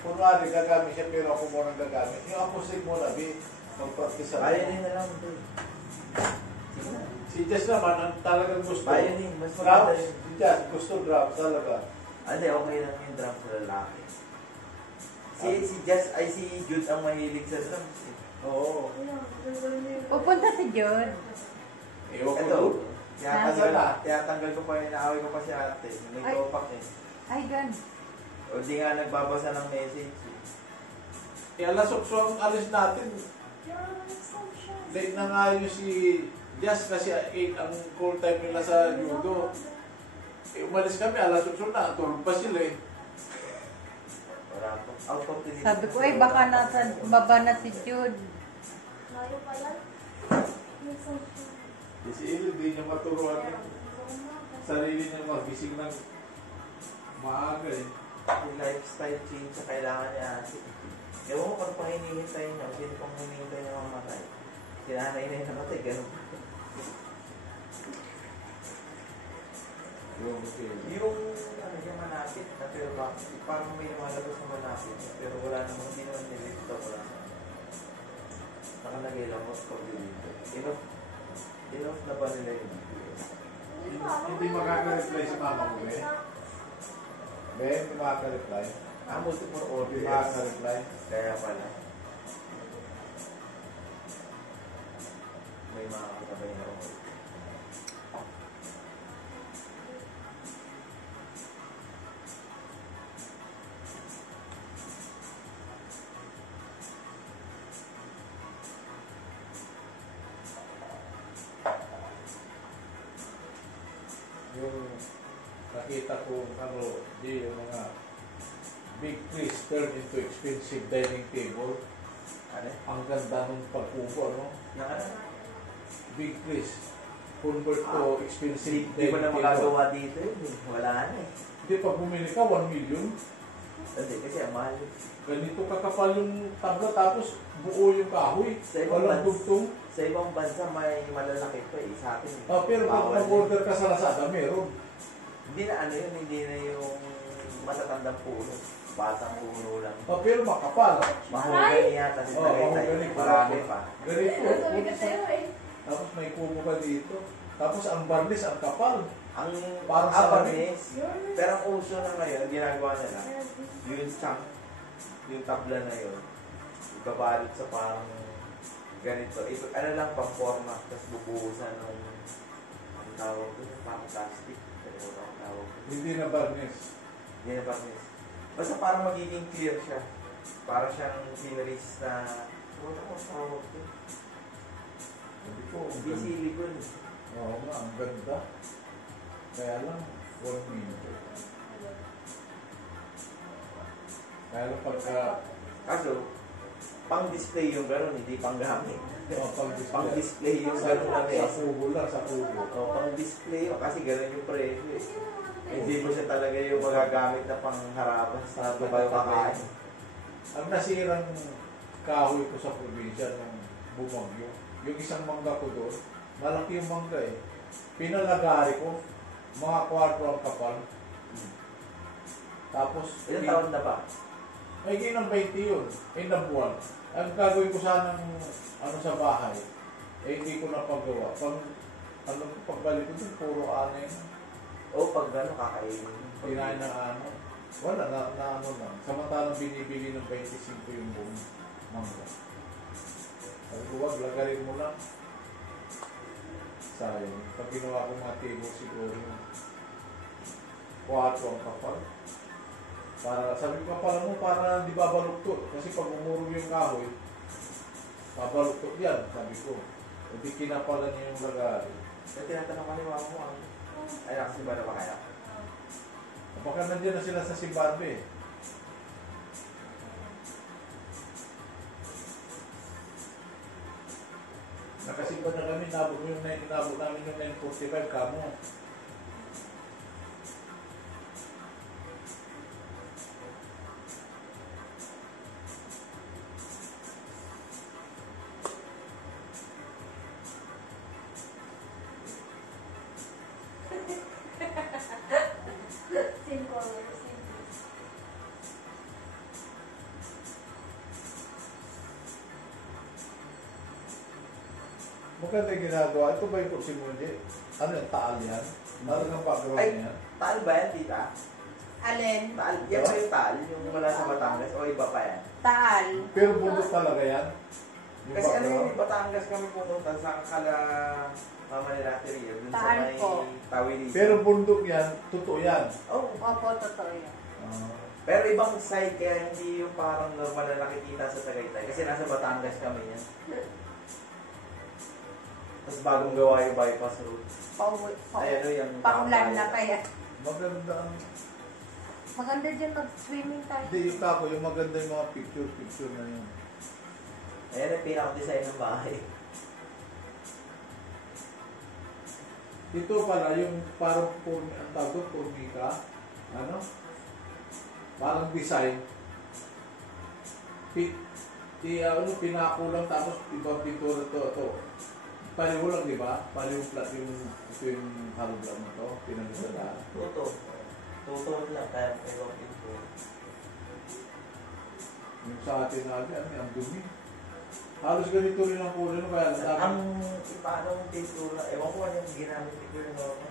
kunwari gagamit siya, pero ako muna gagamit. Yung acoustic muna, B, mag-practice ako. Violin na lang ito. Si Jess naman, ang talagang gusto. Violin, mas maganda Drums, yun. si Jess, gusto drums talaga. Hindi, okay lang yung drum sa lalaki. Si Jess, ay si Jude ang mahilig sa drums. Oo. Pupunta si John. Ewan ko Ito, doon. Tinatanggal ko pa yun, naaway ko pa si ate. May Ay. topak eh. Ay, gan. O di nga nagbabasa ng message. Alas 8 ang alis natin. Late na nga yung si Jazz kasi 8 ang call time nila sa judo. Umalis kami, alas 8 na. Tulog pa sila eh. Wala po. Out of the Sabi ko, ay baka nasa baba na si Jude. Layo pa yan. Minsan siya. Si Ili, hindi niya maturuan yung sarili niya magising ng maaga eh. Yung lifestyle change na kailangan niya ate. Ewan ko kung pang hinihintay niya, sino pang hinihintay niya mamatay. Si nanay na yung namatay, ganun. Yung ano yung manapit na pero parang may lumalabas na manapit pero wala namang hindi naman nilito, wala naman. Nakalagay lang most of the video. Enough na ba nila yung video? Hindi makaka-reply si mama mo eh. Ben, hindi makaka-reply. Multiple Hindi audience. makaka-reply. Kaya pala. May mga katabay na ako. Yung nakita ko ano, di yung mga big trees turn into expensive dining table. Ano? Ang ganda ng pag-upo, ano? Nakala? Big trees convert to expensive Hindi mo dining na table. magagawa dito yun eh. Wala na eh. Hindi, pag bumili ka, 1 million. Hindi kasi ang mahal. Ganito kakapal yung tabla, tapos buo yung kahoy. Sa ibang Walang bansa, dugtong. sa ibang bansa may malalaki pa eh. Sa atin eh. Pero pag Bawal mag-order ka sa Lazada, meron. Hindi na ano yun, hindi na yung matatandang puno. Batang puno lang. Pero makapal. Mahogany yata si Tagaytay. mahogany. Marami pa. Ganito. Sabi ka sa'yo eh. Tapos may kubo ka dito. Tapos ang barnis, ang kapal. Ang Parang sa apanis, pero ang uso na ngayon, ang ginagawa nila, yung chunk, yung tabla na yun, ibabalot sa parang ganito. Ito, ano lang, pang-forma, tapos bubuhusan ng, ang tawag doon, parang plastic. Pero ang tawag doon. Hindi na barnis. Hindi na parang basta parang magiging clear siya. Para siyang finalist na, ano ko tawag doon? Hindi ko. Hindi silicone. Oo nga, ang ganda. Kaya lang, 1 million. Kaya lang pagka Kaso, pang-display yung gano'n, hindi pang-gamit. pag-display. Pang-display yung gano'n lang eh. Sa kubo lang, sa kubo. O, pang-display yun, kasi gano'n yung presyo eh. Hindi mo siya talaga yung magagamit na pangharapan sa babae kakain. Ang nasirang kahoy ko sa probinsya nung bumagyo, yung isang mangga ko doon, malaki yung mangga eh. Pinalagari ko, mga kwarto ang kapal. Tapos, Ilang taon na ba? may ginang 20 yun, na buwan. Ang gagawin ko sanang ano sa bahay, hindi ko napagawa. Pagbalik ko dun, puro anay. O, pag gano'n kakainin. Kinain ng ano. Wala, na ano lang. Samantalang binibili ng 25 yung buong mangga. Sabi ko, wag, lagarin mo lang. Sayang. Pag ginawa ko mga table siguro, 4 ang kapal. Para, sabi ko pala mo, para hindi babaluktot. Kasi pag umurog yung kahoy, babaluktot yan, sabi ko. Hindi kinapalan niya yung lagarin. Kaya tinatanong ka ni Mama mo, ay, nakasimba na ba kaya? Baka nandiyan na sila sa Zimbabwe. Nakasimba na kami, nabot namin yung 945 kamo. Same color, same piece. Maganda yung ginagawa. Ito ba yung kursi mo hindi? Ano yung taal yan? Talagang background Ay. niya. Taal ba yan, tita? Alin? Taal? Yan ba yung taal? Yung mula sa Batangas? O iba pa yan? Taal. Pero bundok talaga yan. Yung Kasi ano background. yun, Batangas kami pumunta sa kala Mama nila Teria, dun sa Saan may po? Tawilisan. Pero bundok yan, totoo yan. Oh, Opo, totoo yan. pero ibang side kaya hindi yung parang normal na nakikita sa Tagaytay. Kasi nasa Batangas kami yan. Tapos bagong gawa yung bypass road. Ay, ano yung Paulan na kaya. Maganda ang... Maganda dyan mag-swimming tayo. Hindi, yung kako, yung maganda yung mga picture na yun. Ayan ang pinaka-design ng bahay. Ito pala, yung parang ang tawag doon, formica, ano? Parang design. Pinako lang, tapos ibang pintura to. Pareho lang, di ba? Pareho flat ito yung harap lang na to, pinag-isalaan. Tuto lang, kaya may ibang pintura. Yung sa atin na ang dumi. Halos ganito rin ang kulay no, kaya Ang paano mong pintura, ewan ko ano yung ginamit ni Kuya Norma.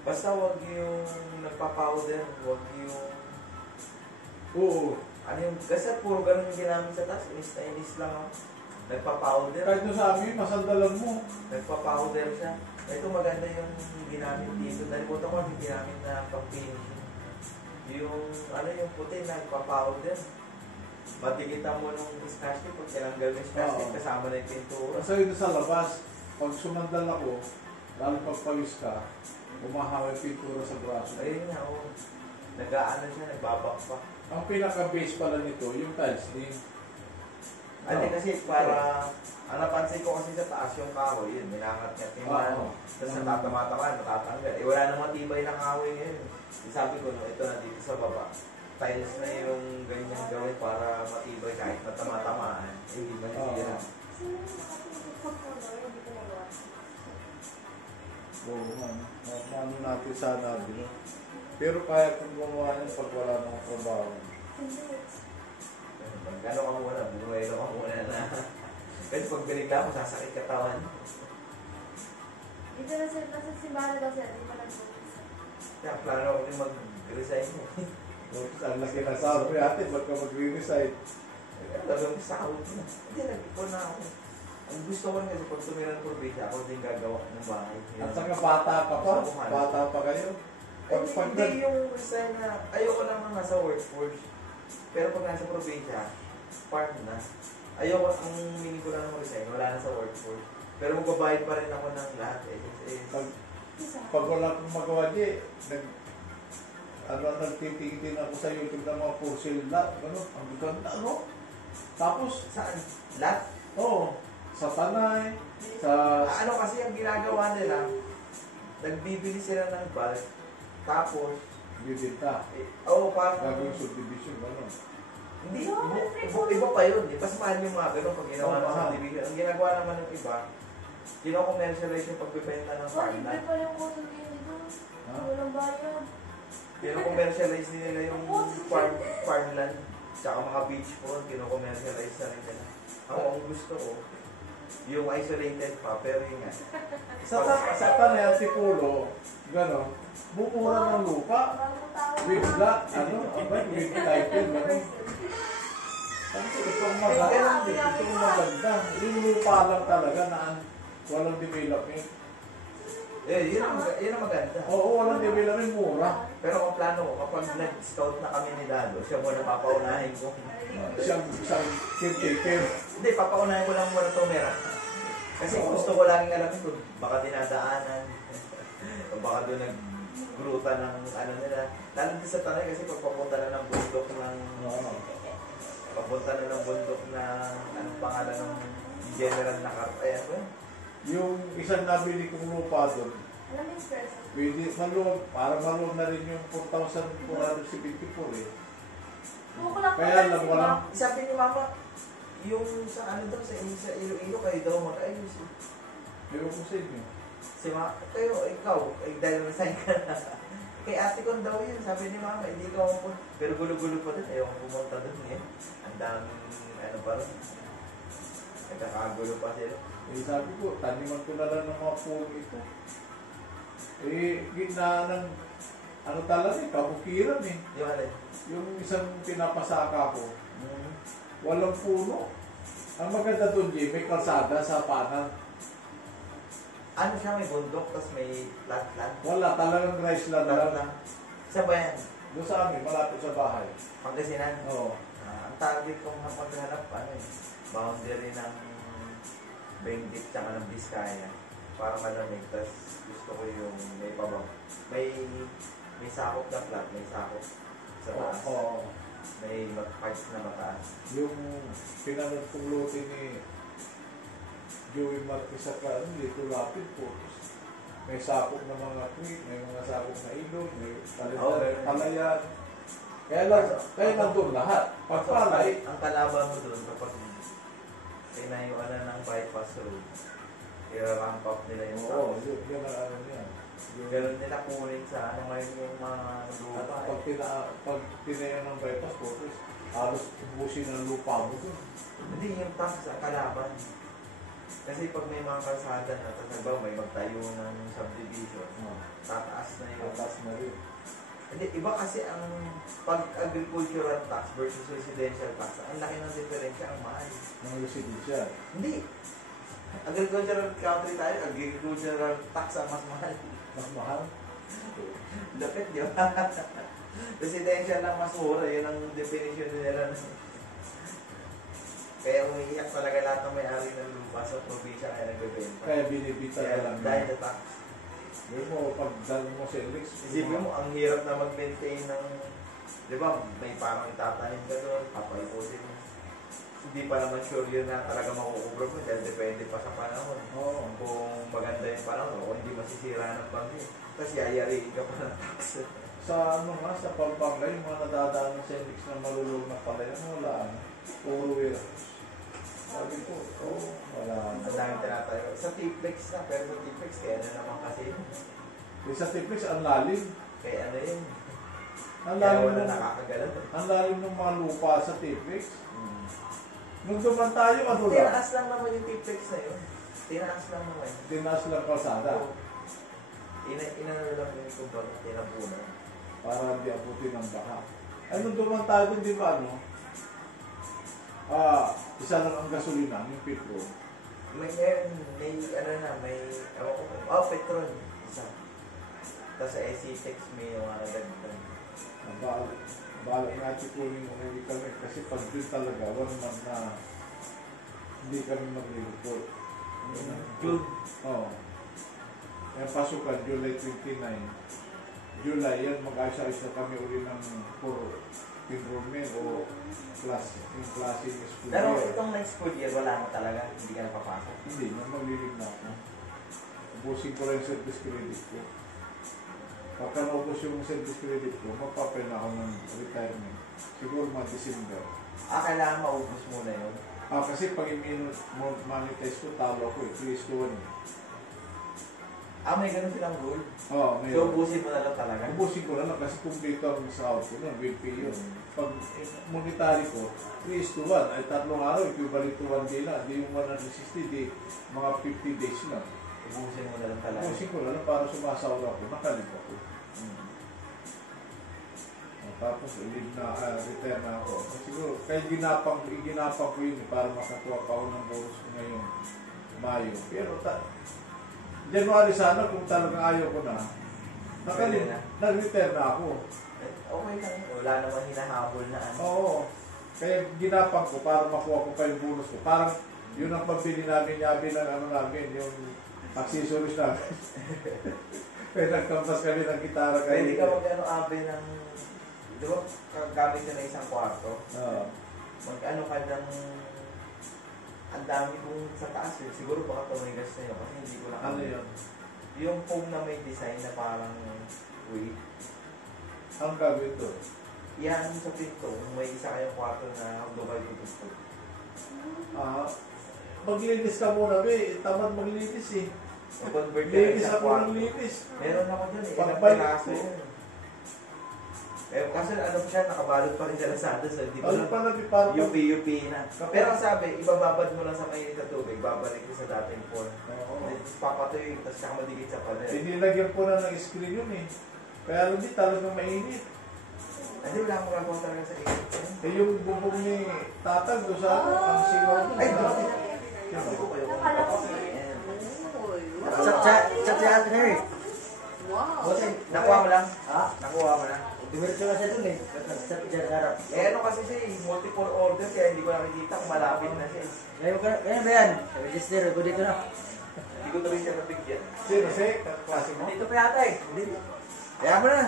Basta wag yung nagpa-powder, wag yung... Oo. Ano yung... Kasi puro ganun yung ginamit sa taas, inis na inis lang ako. Nagpa-powder. Kahit na sa amin, masandalan mo. Nagpa-powder siya. Ito maganda yung ginamit dito. Nalimutan ko yung ginamit na pang-finishing. Yung ano yung puti, nagpa-powder. Matikitan mo nung scotch tape, pag tinanggal mo yung scotch tape, Oo. kasama na yung pintura. Kasi ito sa labas, pag sumandal ako, lalo pag pawis ka, umahawa yung pintura sa braso. Ayun nga, oh. Nag-aano siya, nagbabak pa. Ang pinaka-base pala nito, yung tiles din. Ate kasi para, ang napansin ko kasi sa taas yung kahoy, yun, minangat-ngat yung ano. Tapos natatama-tama, natatanggal. Eh wala namang tibay ng kahoy ngayon. Sabi ko, no, ito na dito sa baba. Tiles na yung ganyan gawin para matibay kahit matama-tamaan. Eh, hindi masisira. Sino yung nakatulog sa photo? Hindi ko nagawa. Oo, ano natin sana, no? Pero kaya kung gumawa niya pag wala nang trabaho. Gano'n ka muna, bunuelo ka muna na. Kasi pag binigla mo, sasakit katawan. Dito na sir, nasa simbahan daw sir, di pa nag-umpisa. Kaya plano ko din mag-resign mo. Ang laki na sabi natin, ba't ka mag-resign? Gagawin ko sa out na. Hindi, nag-ipon na ako. Ang gusto ko kasi pag tumira ng probinsya, ako din gagawa ng bahay. At saka bata ka pa, bata pa kayo. Hindi yung resign na, ayoko naman nasa workforce. Pero pag nasa probinsya, farm na. Ayoko, ang meaning ko lang ng resign, wala na sa workforce. Pero magbabayad pa rin ako ng lahat eh. Pag wala kong magawa nagtitingin ako sa YouTube ng mga for sale na, ang ganda, ano? Tapos, Saan? Lahat? sa Tanay, sa... Ano kasi ang ginagawa nila, nagbibili sila ng bulk, tapos, Bibinta. parang, Gagawin subdivision, hindi, iba pa yun. Mas mahal yung mga ganun pag ginawa ng mahal. subdivision. Ang ginagawa naman ng iba, kino-commercialize yung pagbibenta ng Oh, libre farmland. pa yung kuto din dito. Ha? Walang bayad. Kino-commercialize nila yung farmland, tsaka mga beach front, kino-commercialize na rin nila. Ako, ang gusto ko, yung isolated pa, pero yun nga. Sa Tanay, Antipolo, bumura ng lupa. Bagong tao. With that, with title, Kasi itong maganda. Yung lupa lang talaga na walang development. Yun ang maganda. Oo, walang development, mura. Pero ang plano ko, kapag nag-scout na kami ni Dado, siya muna papaunahin ko. Siyang caretaker. Hindi, papaunahin ko lang muna tumira. Kasi gusto ko laging alamin kung baka dinadaanan. O baka doon nag-gruta ng ano nila. Lalo din sa Tanay kasi pag papunta na ng bundok ng... Papunta na ng bundok na... Anong pangalan ng general na karta? Ayan ba? Yung isang nabili kong lupa doon, Alam mo yung person? pwede maluwag, para maluwag na rin yung 4,474 eh. Kukulak pa Kaya lang lang, si walang... Bob. Sabi ni Mama, yung sa ano daw, sa Iloilo, kayo daw mag-ayos. Ewan ko sa inyo. Si Mama, ikaw, dahil resign ka na. Kay ate ko daw yun, sabi ni Mama, hindi ka ako. Pero gulo-gulo pa din, ayaw ko pumunta doon eh. Ang daming, ano pa rin. Nagkakagulo pa sila. Eh sabi ko, taniman ko na lang ng mga puno ito. Eh, gitna ng, talaga kabukiran eh. Yung alin? Yung isang pinapasaka ko, walang puno. Ang maganda doon, Jay, may kalsada sa panan. Ano siya, may bundok, tapos may flat-flat. Wala, talagang rice land Flat lang. lang. Saan ba yan? Doon sa amin, malapit sa bahay. Pangasinan? Oo. Ang target kong napaghanap, ano eh, boundary ng Benguet tsaka ng Vizcaya. Para malamig, tapos gusto ko yung may pabang. May sakop na flat, may sakop sa taas. Oo. May pipes na mataas. Yung pinanood kong lote ni Joey Marquez sa kaano, dito lapit po. May sakop na mga tweet, may mga sakop na ilog, may palayan. Kaya nandun lahat. Pagpalay, Ang kalaban mo doon kapag tinayuan na ng bypass road, i-ramp up nila yung oo, tao. yun ang ano niya. Ganun nila kunin sa ano ngayon yung mga At lupa. pag tinayan ng bypass po, halos ubusin ng lupa mo dun. Hindi yung tax sa kalaban. Kasi pag may mga kalsada na tatagaw, may magtayo ng subdivision, tataas na yung Atas na rin. Hindi, iba kasi ang pag-agricultural tax versus residential tax, ang laki ng diferensya, ang mahal. Ng residensya. Hindi. Agricultural country tayo, agricultural tax ang mas mahal. Mas mahal. Lapit, di ba? Residential lang mas mura, yun ang definition nila. Kaya umiiyak talaga lahat ng may-ari ng lupa sa probinsya kaya nagbebenta. Kaya binibita na lang. Dahil sa tax. Yun mo, pag dal mo sa Elix, Isipin mo, ang hirap na mag-maintain ng, di ba, may parang itatanim ka doon, papaliputin mo. Hindi pa naman sure yun na talaga makukubra mo dahil depende pa sa panahon. Oo. Kung maganda yung panahon o hindi masisira ng bagyo. Tapos yayariin ka pa ng tax. Sa ano nga, sa Pampanga, yung mga nadadaan sa Elix na malulog na palayan, wala. Puro warehouse. Sabi ko, wala. Ang daming tinatayo. Sa T-Flex na, pero sa T-Flex, kaya na naman kasi yun. Sa Tiplex, ang lalim. Kaya ano yun. Ang Kaya lalim wala ng, nakakagalan. ang lalim ng mga lupa sa Tiplex. Hmm. Nung duman tayo, ano lang? Tinaas lang naman yung T-Flex na yun. Tinaas lang naman. Tinaas lang kalsada. Inano lang yung kumbaga, tinapunan. Para hindi abutin ng baha. Ay, nung duman tayo, di ba ano? Isa lang ang gasolina, yung petrol. May ano na, may, ewan ko, petrol. Isa. Tapos sa SC6 may mga nagagdag. Balak natin kunin mo hindi kami kasi pag yun talaga, 1 month na hindi kami maglilipot. June. Oo. Yung pasukan, July 29. July, yan mag-ayos-ayos na kami uli ng for enrollment o class, yung klase ng school Pero year. itong next school year, wala na talaga. Hindi ka napapasok. Hindi, na maglilig na ako. Ubusin ko lang yung service credit ko. Pagka naubos yung service credit ko, magpapel na ako ng retirement. Siguro mga December. Kailangan maubos muna yun. Kasi pag i-monetize ko, talo ako eh. 3:1 eh. May ganun silang rule. Oo, So, mayroon. ubusin mo na lang talaga. Ubusin ko na lang kasi kumplito ang sahod ko nun, will pay yun. Pag monetary ko, 3:1, ay 3 araw, equivalent to 1 day na. Di yung 160, di mga 50 days lang. Ubusin mo na lang talaga. Ubusin ko na lang para sumasawa ako, nakalip ako. Tapos, leave na, retire na ako. Siguro, kaya ginapang ko yun para makakuha pa ako ng bonus ko ngayong Mayo. Pero, January sana kung talagang ayaw ko na. Nag-retire na ako. Okay lang. Wala naman hinahabol na ano. Oo. Kaya ginapang ko para makuha ko pa yung bonus ko. Parang yun ang pambili namin yabi ng ano namin, yung accessories namin. Kaya nagkampas kami ng gitara. Pwede ka mag-ano abe ng, di ba, gamit ka na isang kwarto. Mag-ano ka ng, ang dami kong sa taas eh. Siguro baka tumigas na yun kasi hindi ko lang. Ano yun? Yung foam na may design na parang weight. Ang gagawin ito. Yan sa pinto, may isa kayong kwarto na Dubai gusto. Maglinis ka muna, be. Tamad maglinis eh. Convert ka ng Linis isang ako kwarto. ng linis. Meron ako dyan eh. Ilang Pagbalik piraso ko. yun. Kasi ano siya, nakabalot pa rin sa Lazada. So, hindi Ano mo pa na, parang UP na. Pero ang sabi, ibababad mo lang sa mainit na tubig, babalik ko sa dating form. Oo. Papatuyo, tapos saka madikit sa pader. Inilagyan ko na ng screen yun eh. Kaya hindi talagang mainit. Hindi, wala akong gagawa talaga sa ikot. Eh, yung bubong ni Tatag doon sa ano, ang singaw doon. Ay, grabe. Hindi ko kayo. Nakala ko. Chat si Ate Harry. Wow. Boss, Nakuha mo lang? Ha? Nakuha mo lang? Dimitso na siya dun eh. Chat dyan sa harap. Eh, ano kasi siya eh, multiple order kaya hindi ko nakikita kung malapit na siya. Kaya ba yan? Register, good ko na. Hindi ko tuloy siya nabigyan. Sino, si? Klase mo? Dito pa yata eh. Kaya mo na.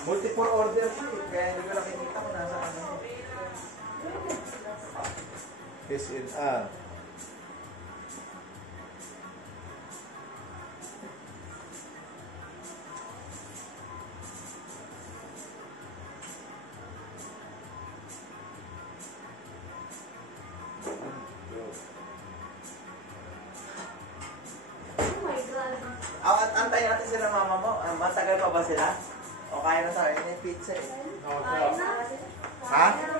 Multiple order siya eh, kaya hindi ko nakikita kung nasa ano. SNR. Oh my God. At antayin natin sila mama mo. Matagal pa ba sila? O kaya na tayo? May pizza eh. Oh, Ay, so, na. Ha? Pero